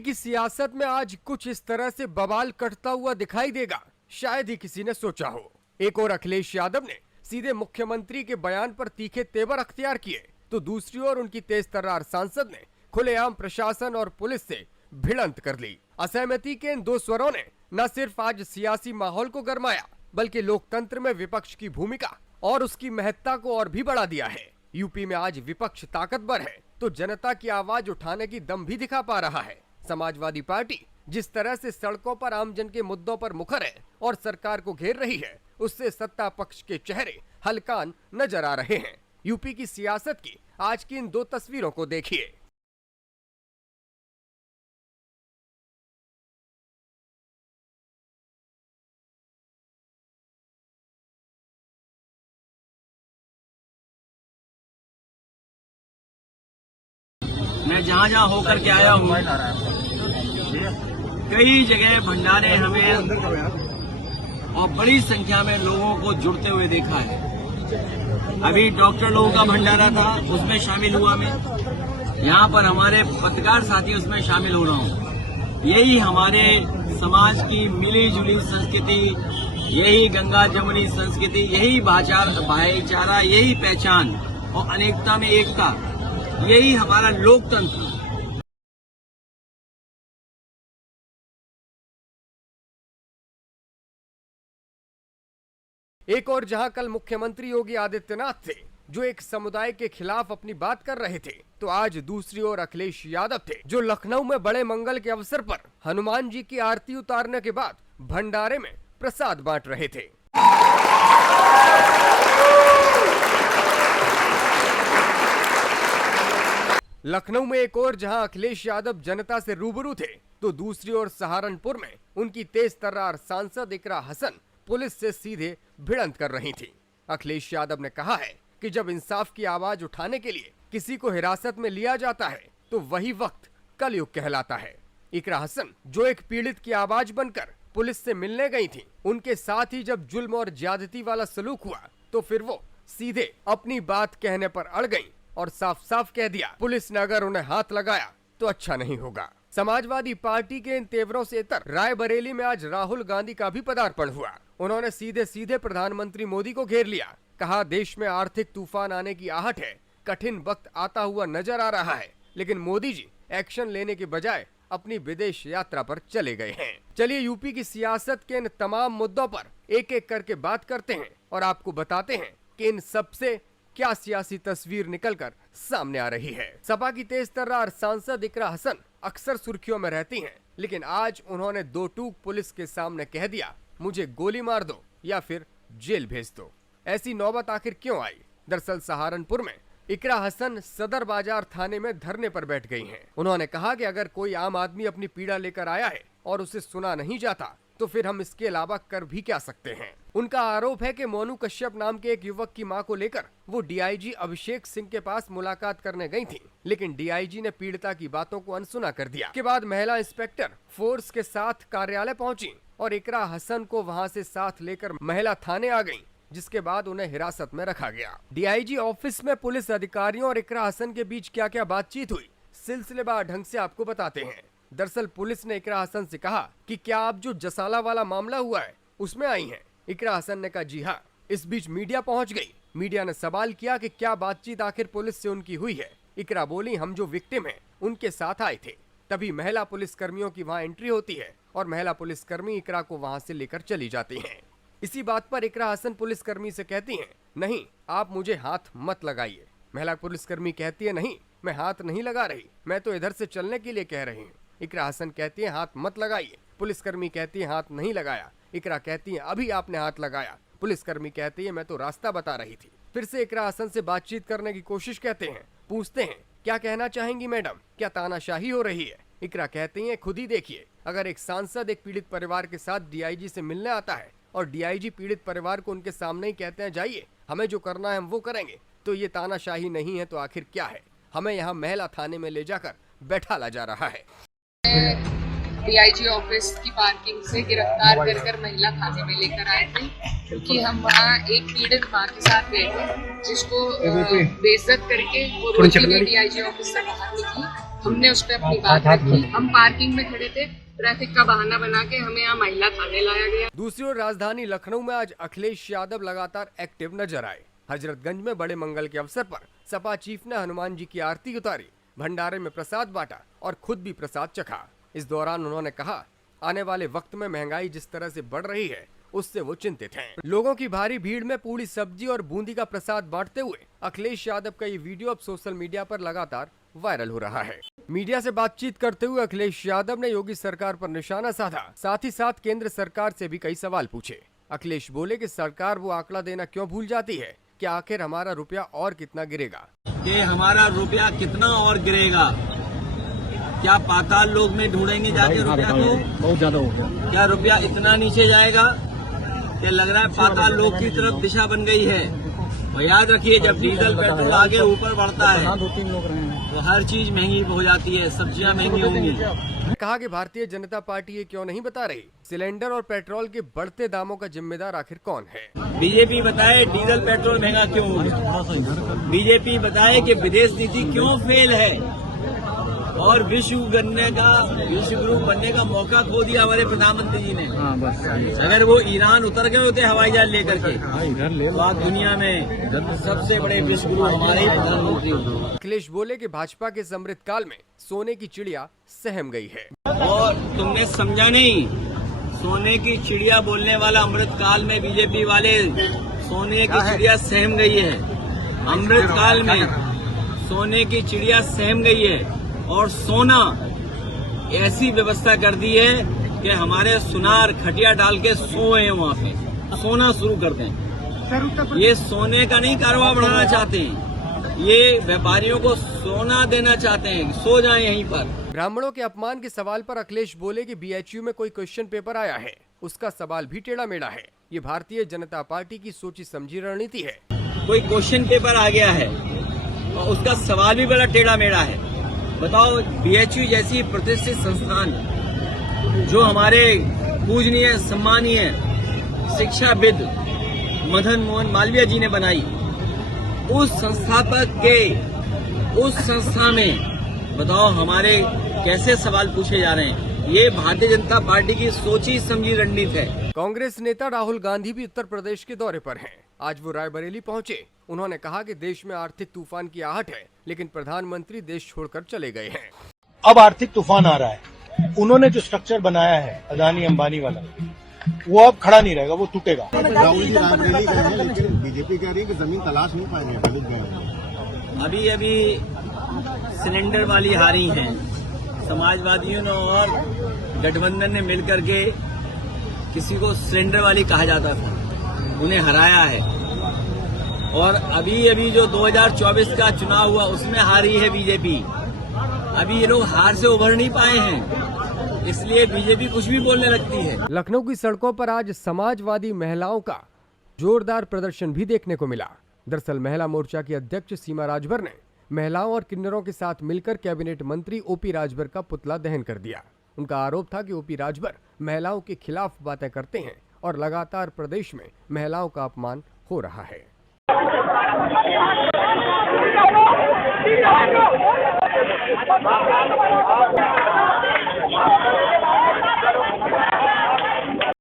की सियासत में आज कुछ इस तरह से बवाल कटता हुआ दिखाई देगा, शायद ही किसी ने सोचा हो। एक और अखिलेश यादव ने सीधे मुख्यमंत्री के बयान पर तीखे तेवर अख्तियार किए, तो दूसरी ओर उनकी तेज तर्रार सांसद ने खुलेआम प्रशासन और पुलिस से भिड़ंत कर ली। असहमति के इन दो स्वरों ने न सिर्फ आज सियासी माहौल को गरमाया, बल्कि लोकतंत्र में विपक्ष की भूमिका और उसकी महत्ता को और भी बढ़ा दिया है। यूपी में आज विपक्ष ताकतवर है तो जनता की आवाज उठाने की दम भी दिखा पा रहा है। समाजवादी पार्टी जिस तरह से सड़कों पर आमजन के मुद्दों पर मुखर है और सरकार को घेर रही है, उससे सत्ता पक्ष के चेहरे हलकान नजर आ रहे हैं। यूपी की सियासत की आज की इन दो तस्वीरों को देखिए। मैं जहाँ जहाँ होकर के आया हूँ, कई जगह भंडारे हमें और बड़ी संख्या में लोगों को जुड़ते हुए देखा है। अभी डॉक्टर लोगों का भंडारा था, उसमें शामिल हुआ मैं। यहाँ पर हमारे पत्रकार साथी उसमें शामिल हो रहा हूँ। यही हमारे समाज की मिली जुली संस्कृति, यही गंगा जमुनी संस्कृति, यही भाईचारा, यही पहचान और अनेकता में एकता, यही हमारा लोकतंत्र। एक और जहां कल मुख्यमंत्री योगी आदित्यनाथ थे जो एक समुदाय के खिलाफ अपनी बात कर रहे थे, तो आज दूसरी ओर अखिलेश यादव थे जो लखनऊ में बड़े मंगल के अवसर पर हनुमान जी की आरती उतारने के बाद भंडारे में प्रसाद बांट रहे थे। लखनऊ में एक और जहां अखिलेश यादव जनता से रूबरू थे, तो दूसरी ओर सहारनपुर में उनकी तेज तर्रार सांसद इकरा हसन पुलिस से सीधे भिड़ंत कर रही थी। अखिलेश यादव ने कहा है कि जब इंसाफ की आवाज उठाने के लिए किसी को हिरासत में लिया जाता है तो वही वक्त कलयुग कहलाता है। इकरा हसन जो एक पीड़ित की आवाज बनकर पुलिस से मिलने गई थी, उनके साथ ही जब जुल्म और ज्यादती वाला सलूक हुआ तो फिर वो सीधे अपनी बात कहने पर अड़ गई और साफ साफ कह दिया, पुलिस ने अगर उन्हें हाथ लगाया तो अच्छा नहीं होगा। समाजवादी पार्टी के इन तेवरों से इतर रायबरेली में आज राहुल गांधी का भी पदार्पण हुआ। उन्होंने सीधे सीधे प्रधानमंत्री मोदी को घेर लिया। कहा, देश में आर्थिक तूफान आने की आहट है, कठिन वक्त आता हुआ नजर आ रहा है, लेकिन मोदी जी एक्शन लेने के बजाय अपनी विदेश यात्रा पर चले गए हैं। चलिए यूपी की सियासत के इन तमाम मुद्दों पर एक एक करके बात करते हैं और आपको बताते हैं कि इन सबसे क्या सियासी तस्वीर निकलकर सामने आ रही है। सपा की तेज तर्रार सांसद इकरा हसन अक्सर सुर्खियों में रहती हैं, लेकिन आज उन्होंने दो टूक पुलिस के सामने कह दिया, मुझे गोली मार दो या फिर जेल भेज दो। ऐसी नौबत आखिर क्यों आई? दरअसल सहारनपुर में इकरा हसन सदर बाजार थाने में धरने पर बैठ गई हैं। उन्होंने कहा कि अगर कोई आम आदमी अपनी पीड़ा लेकर आया है और उसे सुना नहीं जाता तो फिर हम इसके अलावा कर भी क्या सकते हैं। उनका आरोप है कि मोनू कश्यप नाम के एक युवक की मां को लेकर वो डीआईजी अभिषेक सिंह के पास मुलाकात करने गई थी, लेकिन डीआईजी ने पीड़िता की बातों को अनसुना कर दिया। के बाद महिला इंस्पेक्टर फोर्स के साथ कार्यालय पहुंची और इकरा हसन को वहां से साथ लेकर महिला थाने आ गयी, जिसके बाद उन्हें हिरासत में रखा गया। डीआईजी ऑफिस में पुलिस अधिकारियों और इकरा हसन के बीच क्या क्या बातचीत हुई, सिलसिलेवार ढंग से आपको बताते हैं। दरअसल पुलिस ने इकरा हसन से कहा कि क्या आप जो जसाला वाला मामला हुआ है उसमें आई हैं? इकरा हसन ने कहा, जी हाँ। इस बीच मीडिया पहुंच गई। मीडिया ने सवाल किया कि क्या बातचीत आखिर पुलिस से उनकी हुई है। इकरा बोली, हम जो विक्टिम हैं उनके साथ आए थे। तभी महिला पुलिस कर्मियों की वहाँ एंट्री होती है और महिला पुलिसकर्मी इकरा को वहाँ से लेकर चली जाती हैं। इसी बात पर इकरा हसन पुलिसकर्मी से कहती हैं, नहीं आप मुझे हाथ मत लगाइए। महिला पुलिसकर्मी कहती है, नहीं मैं हाथ नहीं लगा रही, मैं तो इधर से चलने के लिए कह रही हूँ। इकरा हसन कहती है, हाथ मत लगाइए। पुलिसकर्मी कहती है, हाथ नहीं लगाया। इकरा कहती है, अभी आपने हाथ लगाया। पुलिसकर्मी कहती है, मैं तो रास्ता बता रही थी। फिर से इकरा हसन से बातचीत करने की कोशिश कहते हैं, पूछते हैं, क्या कहना चाहेंगी मैडम, क्या तानाशाही हो रही है? इकरा कहती है, खुद ही देखिए, अगर एक सांसद एक पीड़ित परिवार के साथ डीआईजी से मिलने आता है और डीआईजी पीड़ित परिवार को उनके सामने ही कहते हैं, जाइए हमें जो करना है हम वो करेंगे, तो ये तानाशाही नहीं है तो आखिर क्या है? हमें यहाँ महिला थाने में ले जाकर बैठाला जा रहा है। डीआईजी ऑफिस की पार्किंग से गिरफ्तार कर महिला थाने में लेकर आए थे, क्योंकि हम वहाँ एक पीड़ित माँ के साथ गए थे जिसको बेइज्जत करके वो रोटी में डीआईजी ऑफिस से बाहर निकली हमने उस पर अपनी बात रखी। हम पार्किंग में खड़े थे, ट्रैफिक का बहाना बना के हमें यहाँ महिला थाने लाया गया। दूसरी ओर राजधानी लखनऊ में आज अखिलेश यादव लगातार एक्टिव नजर आए। हजरतगंज में बड़े मंगल के अवसर पर सपा चीफ ने हनुमान जी की आरती उतारी, भंडारे में प्रसाद बांटा और खुद भी प्रसाद चखा। इस दौरान उन्होंने कहा, आने वाले वक्त में महंगाई जिस तरह से बढ़ रही है उससे वो चिंतित हैं। लोगों की भारी भीड़ में पूरी सब्जी और बूंदी का प्रसाद बांटते हुए अखिलेश यादव का ये वीडियो अब सोशल मीडिया पर लगातार वायरल हो रहा है। मीडिया से बातचीत करते हुए अखिलेश यादव ने योगी सरकार पर निशाना साधा, साथ ही साथ केंद्र सरकार से भी कई सवाल पूछे। अखिलेश बोले कि सरकार वो आंकड़ा देना क्यों भूल जाती है कि आखिर हमारा रुपया और कितना गिरेगा। कि हमारा रुपया कितना और गिरेगा? क्या पाताल लोक में ढूंढेंगे जाके रुपया को? बहुत ज्यादा हो गया। क्या रुपया इतना नीचे जाएगा? क्या लग रहा है पाताल लोक की तरफ दिशा बन गई है? और याद रखिए, जब डीजल पेट्रोल आगे ऊपर बढ़ता है तो हर चीज महंगी हो जाती है, सब्जियां महंगी होंगी। कहा कि भारतीय जनता पार्टी ये क्यों नहीं बता रही सिलेंडर और पेट्रोल के बढ़ते दामों का जिम्मेदार आखिर कौन है। बीजेपी बताए डीजल पेट्रोल महंगा क्यों हो गया। बीजेपी बताए कि विदेश नीति क्यों फेल है और विश्व गुरु बनने का मौका खो दिया हमारे प्रधानमंत्री जी ने। अगर वो ईरान उतर गए होते हवाई जहाज लेकर के तो आज दुनिया में सबसे बड़े विश्व गुरु हमारे ही प्रधानमंत्री होते। अखिलेश बोले कि भाजपा के समृद्ध काल में सोने की चिड़िया सहम गई है। और तुमने समझा नहीं, सोने की चिड़िया बोलने वाला अमृत काल में बीजेपी वाले सोने की चिड़िया सहम गई है। अमृत काल में सोने की चिड़िया सहम गई है और सोना ऐसी व्यवस्था कर दी है कि हमारे सुनार खटिया डाल के सोए हैं, वहाँ पे सोना शुरू करते हैं। ये सोने का नहीं कारोबार बढ़ाना चाहते हैं, ये व्यापारियों को सोना देना चाहते हैं, सो जाएं यहीं पर। ब्राह्मणों के अपमान के सवाल पर अखिलेश बोले कि बीएचयू में कोई क्वेश्चन पेपर आया है, उसका सवाल भी टेढ़ा मेढ़ा है। ये भारतीय जनता पार्टी की सोची समझी रणनीति है। कोई क्वेश्चन पेपर आ गया है और उसका सवाल भी बड़ा टेढ़ा मेढ़ा है। बताओ, बीएचयू जैसी प्रतिष्ठित संस्थान जो हमारे पूजनीय सम्मानीय शिक्षाविद मदन मोहन मालवीय जी ने बनाई, उस संस्थापक के उस संस्था में बताओ हमारे कैसे सवाल पूछे जा रहे हैं। ये भारतीय जनता पार्टी की सोची समझी रणनीति है। कांग्रेस नेता राहुल गांधी भी उत्तर प्रदेश के दौरे पर हैं। आज वो रायबरेली पहुंचे। उन्होंने कहा कि देश में आर्थिक तूफान की आहट है, लेकिन प्रधानमंत्री देश छोड़कर चले गए हैं। अब आर्थिक तूफान आ रहा है। उन्होंने जो स्ट्रक्चर बनाया है अदानी अंबानी वाला, वो अब खड़ा नहीं रहेगा, वो टूटेगा। राहुल जी रायबरेली गए हैं, लेकिन बीजेपी कह रही है कि जमीन तलाश नहीं पा रही है। अभी सिलेंडर वाली हारी हैं, समाजवादियों ने और गठबंधन ने मिलकर के किसी को सिलेंडर वाली कहा जाता था, उन्हें हराया है। और अभी जो 2024 का चुनाव हुआ उसमें हारी है बीजेपी। अभी ये लोग हार से उभर नहीं पाए हैं, इसलिए बीजेपी कुछ भी बोलने लगती है। लखनऊ की सड़कों पर आज समाजवादी महिलाओं का जोरदार प्रदर्शन भी देखने को मिला। दरअसल महिला मोर्चा की अध्यक्ष सीमा राजभर ने महिलाओं और किन्नरों के साथ मिलकर कैबिनेट मंत्री ओपी राजभर का पुतला दहन कर दिया। उनका आरोप था कि ओपी राजभर महिलाओं के खिलाफ बातें करते हैं और लगातार प्रदेश में महिलाओं का अपमान हो रहा है।